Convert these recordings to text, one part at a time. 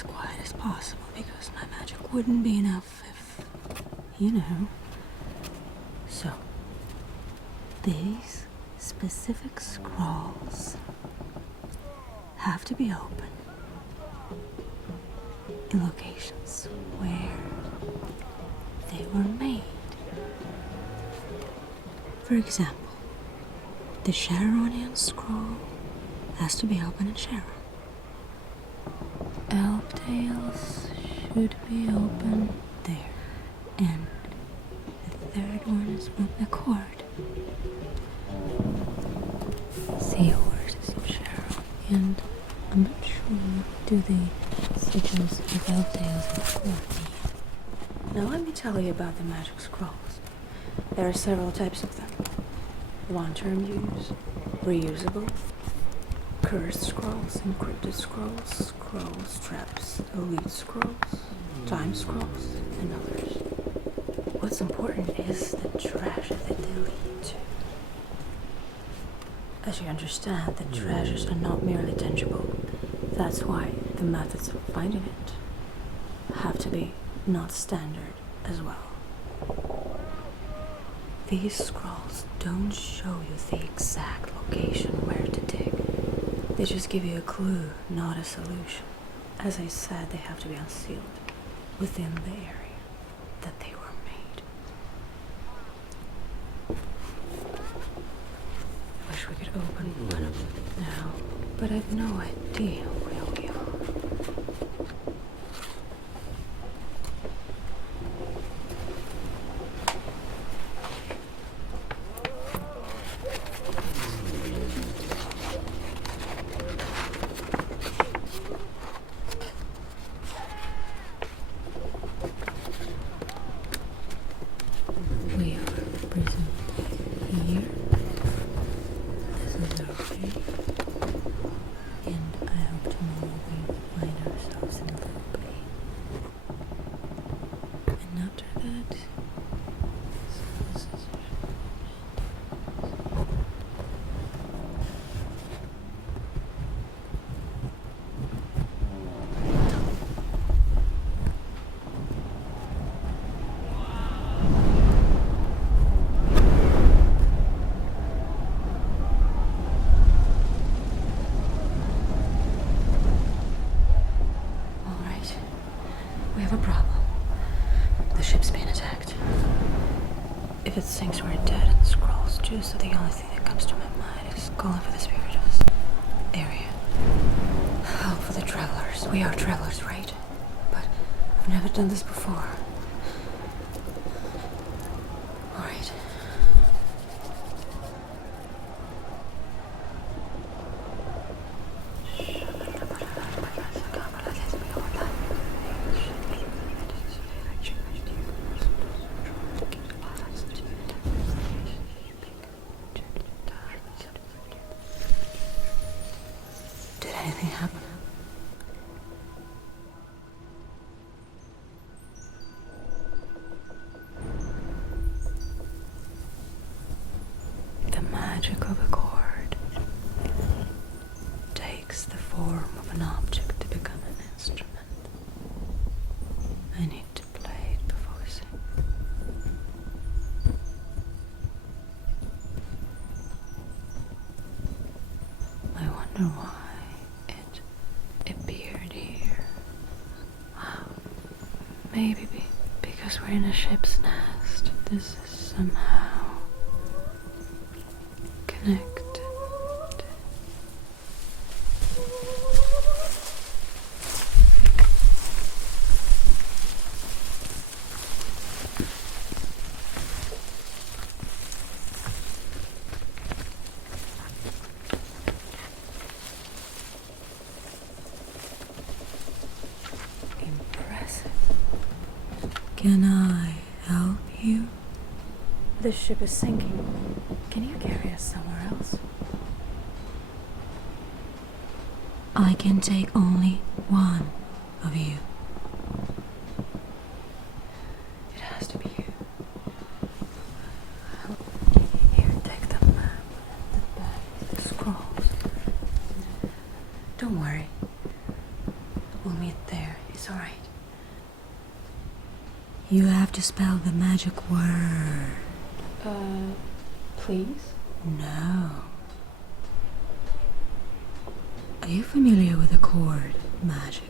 as quiet as possible because my magic wouldn't be enough if, you know. So, these specific scrolls have to be open in locations where they were made. For example, the Sharonian scroll has to be open in Sharon. Elfdale's should be open there. And the third one is from McCord. Seahorses of Sharon. And I'm not sure do the sigils of Elfdale's and McCord need. Now let me tell you about the magic scrolls. There are several types of them. Long-term use, reusable, cursed scrolls, encrypted scrolls, scrolls, traps, elite scrolls, time scrolls, and others. What's important is the treasure that they lead to. As you understand, the treasures are not merely tangible. That's why the methods of finding it have to be not standard as well. These scrolls don't show you the exact location where to dig. They just give you a clue, not a solution. As I said, they have to be unsealed within the area that they were made. I wish we could open one of them now, but I've no idea where we are. We are present here. This is our way. And I hope tomorrow we find ourselves in the bay. And after that, this is we have a problem. The ship's being attacked. If it sinks, we're dead, and the scrolls too, so the only thing that comes to my mind is calling for the spirit of this area. Help for the travelers. We are travelers, right? But I've never done this before. Alright. Did anything happen? The magic of a chord takes the form of an object to become an instrument. I need to play it before we sing. I wonder why it appeared here. Wow. Maybe because we're in a ship's nest. This is somehow connected. Impressive. Can I help you? The ship is sinking. Can you carry us somewhere else? I can take only one of you. It has to be you. Here, take the map, the bag, the scrolls. Don't worry. We'll meet there You have to spell the magic word. Please? No. Are you familiar with the chord magic?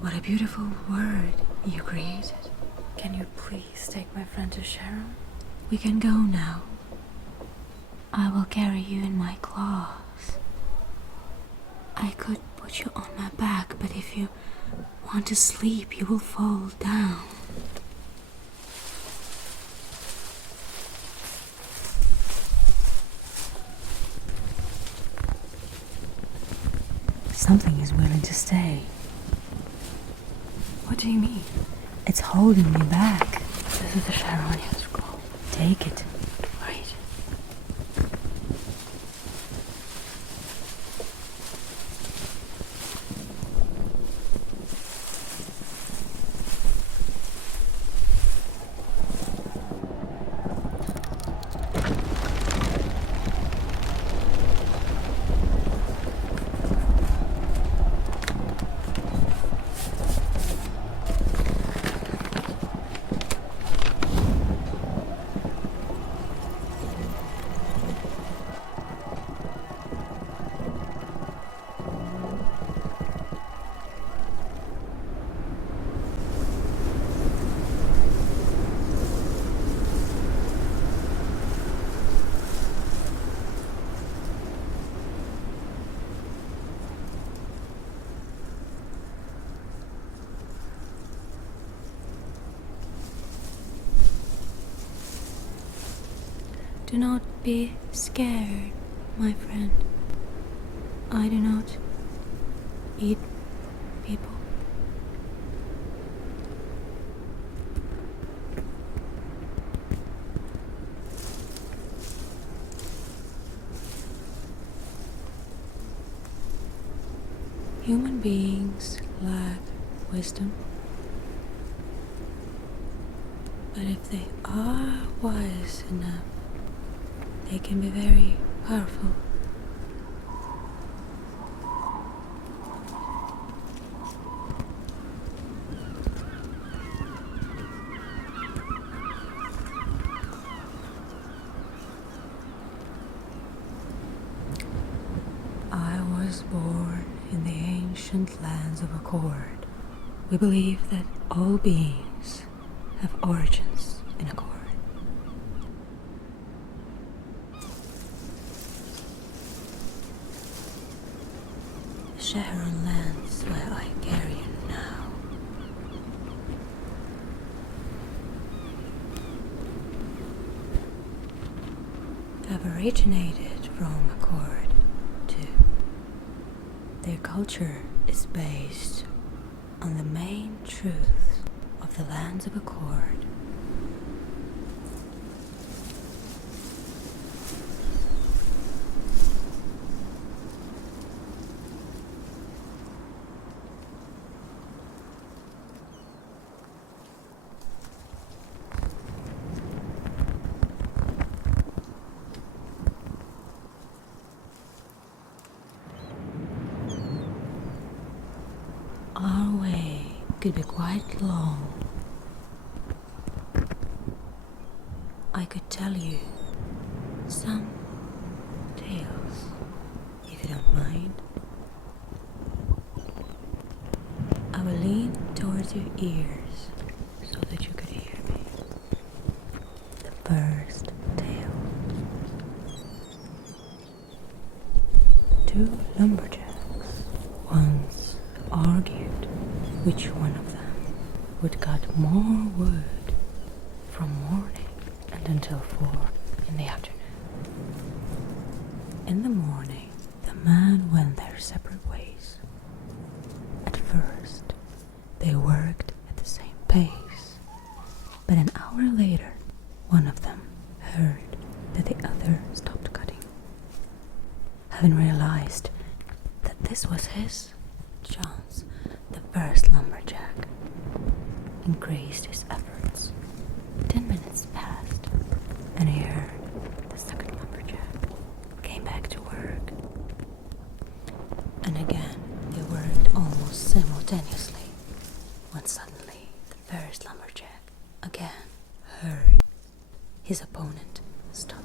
What a beautiful word you created. Can you please take my friend to Sharon? We can go now. I will carry you in my claws. I could put you on my back, but if you want to sleep, you will fall down. Something is willing to stay. What do you mean? It's holding me back. This is the Sharonia scroll. Take it. Right. Do not be scared, my friend. I do not eat people. Human beings lack wisdom. But if they are wise enough, they can be very powerful. I was born in the ancient lands of Accord. We believe that all beings have origins in Accord. Sharon lands where I carry you now. Have originated from Accord, too. Their culture is based on the main truths of the lands of Accord. Our way could be quite long. I could tell you some tales, if you don't mind. I will lean towards your ears so that you could hear me. The first tale. Two lumberjacks once argued which one of them would cut more wood from morning and until 4 in the afternoon. In the morning, the man went their separate ways. At first, they worked at the same pace, but an hour later, one of them heard that the having realized that this was his chance, the first lumberjack increased his efforts. 10 minutes passed, and he heard the second lumberjack came back to work. And again, they worked almost simultaneously, when suddenly the first lumberjack again heard his opponent stop.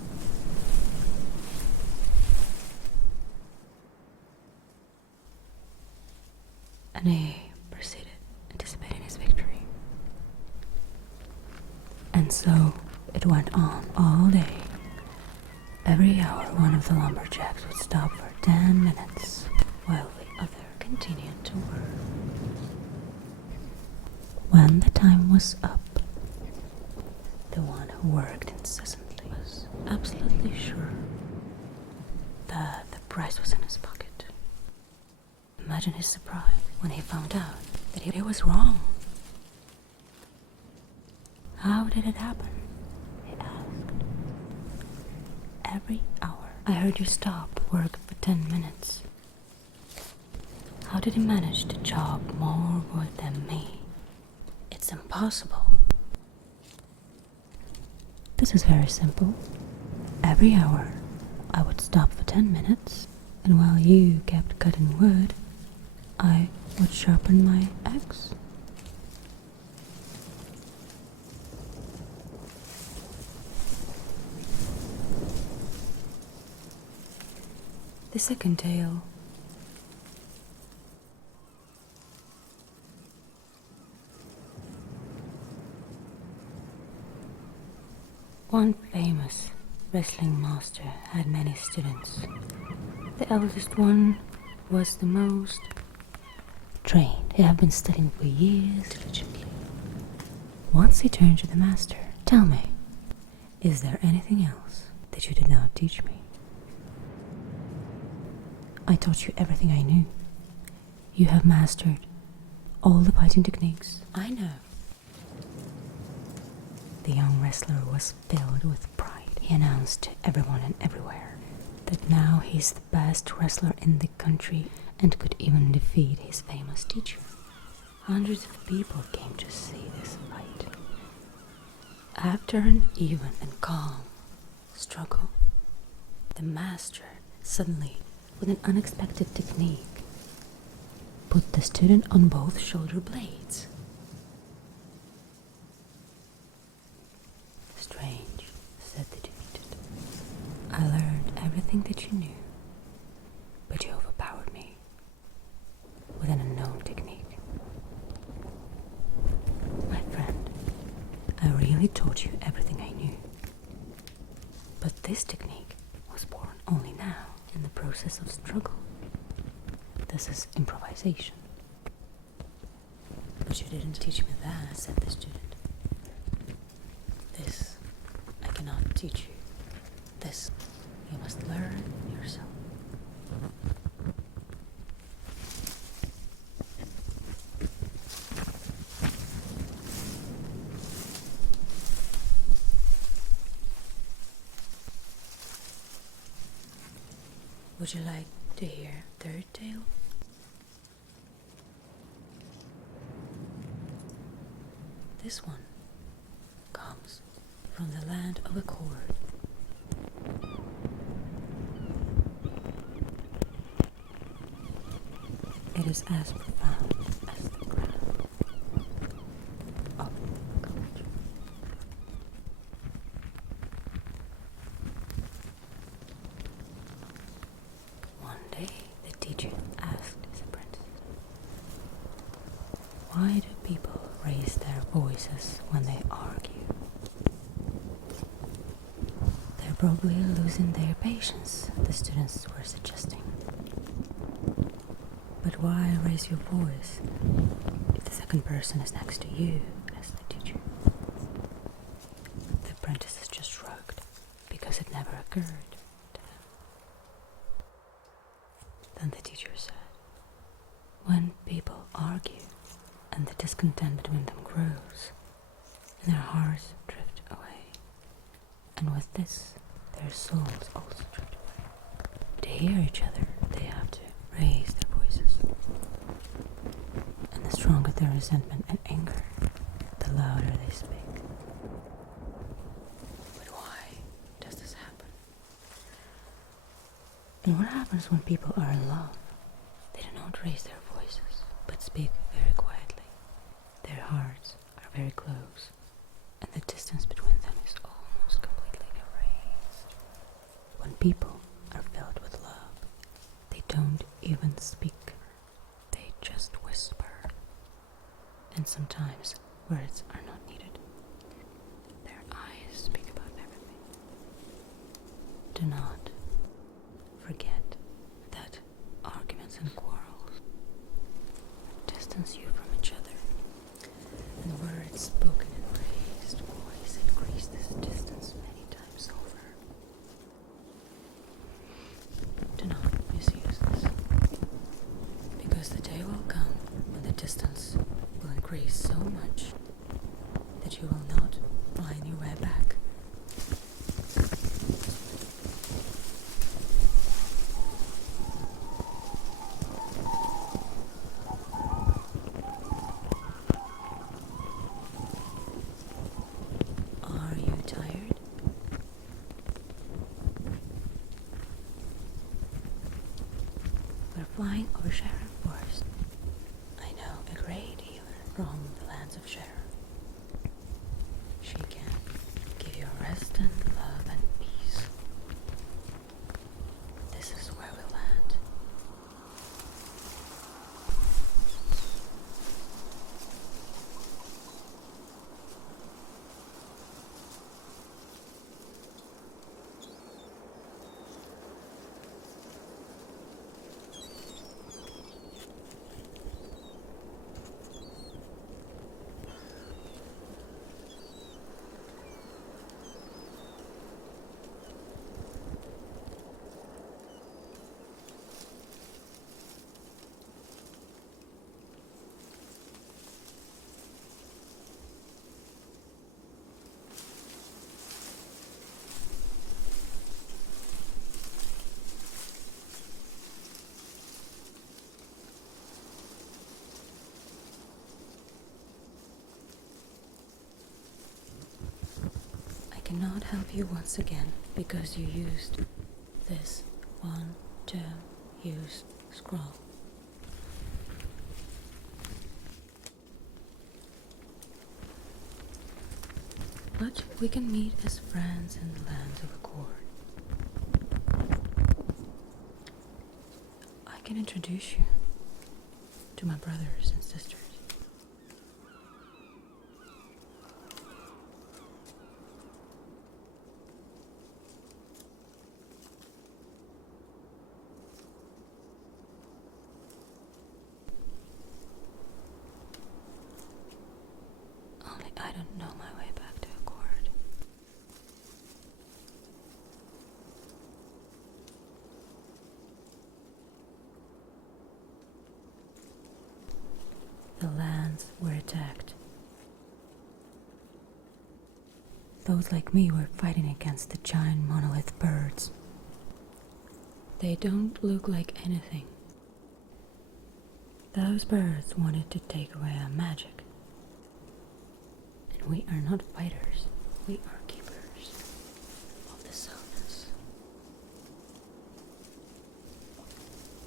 And he proceeded, anticipating his victory. And so it went on all day. Every hour, one of the lumberjacks would stop for 10 minutes, while the other continued to work. When the time was up, the one who worked incessantly was absolutely sure that the prize was in his pocket. Imagine his surprise when he found out that he was wrong. How did it happen? He asked. Every hour I heard you stop work for 10 minutes. How did he manage to chop more wood than me? It's impossible. This is very simple. Every hour I would stop for 10 minutes, and while you kept cutting wood, I would sharpen my axe. The second tale. One famous wrestling master had many students. The eldest one was the most trained. He had been studying for years diligently. Once he turned to the master. Tell me, is there anything else that you did not teach me? I taught you everything I knew. You have mastered all the fighting techniques. I know. The young wrestler was filled with pride. He announced to everyone and everywhere that now he's the best wrestler in the country and could even defeat his famous teacher. Hundreds of people came to see this fight. After an even and calm struggle, the master suddenly, with an unexpected technique, put the student on both shoulder blades. Strange, said the defeated. I learned everything that you knew, but you overpowered me with an unknown technique. My friend, I really taught you everything I knew, but this technique was born only now in the process of struggle. This is improvisation. But you didn't teach me that, said the student. This I cannot teach you. This you must learn yourself. Would you like to hear third tale? This one comes from the land of Accord. It is as profound as the ground of college. One day, the teacher asked his apprentice, "Why do people raise their voices when they argue? They're probably losing their patience," the students were suggesting. "But why raise your voice if the second person is next to you?" asked the teacher. The apprentices just shrugged, because it never occurred to them. Then the teacher said, "When people argue and the discontent between them grows, and their hearts drift away, and with this, their souls also drift away. to hear each other, they have to raise their voices. And the stronger their resentment and anger, the louder they speak. But why does this happen? And what happens when people are in love? They do not raise their voices, but speak very quietly. Their hearts are very close, and the distance between them is almost completely erased. When people are filled with love, they don't even speak. They just whisper. And sometimes words are not needed. Their eyes speak about everything. Do not forget that arguments and quarrels distance you from each other, and words spoken in raised voice increase this distance many times over. Do not misuse this, because the day will come when the distance will increase so much that you will not find your way back. Are you tired? We're flying over Sharon Forest. I know a great healer from the lands of Sharon. She can give you rest and love and peace. This is where we land. I cannot help you once again because you used this use scroll. But we can meet as friends in the lands of Accord. I can introduce you to my brothers and sisters. Only I don't know my way back to Accord. The lands were attacked. Those like me were fighting against the giant monolith birds. They don't look like anything. Those birds wanted to take away our magic. And we are not fighters, we are keepers of the soundness.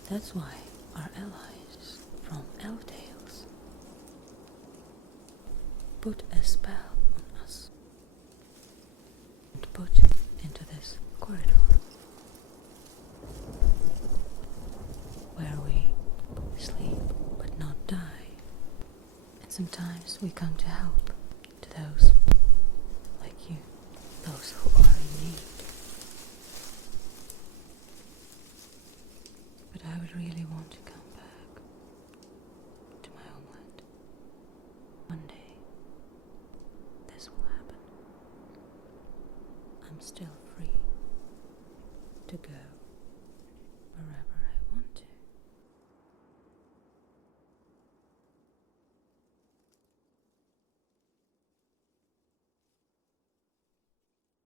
That's why our allies from Elfdales put a spell on us and put into this corridor where we sleep but not die. And sometimes we come to help to those like you, those who are in need. But I would really want to come back to my homeland. One day, this will happen. I'm still free to go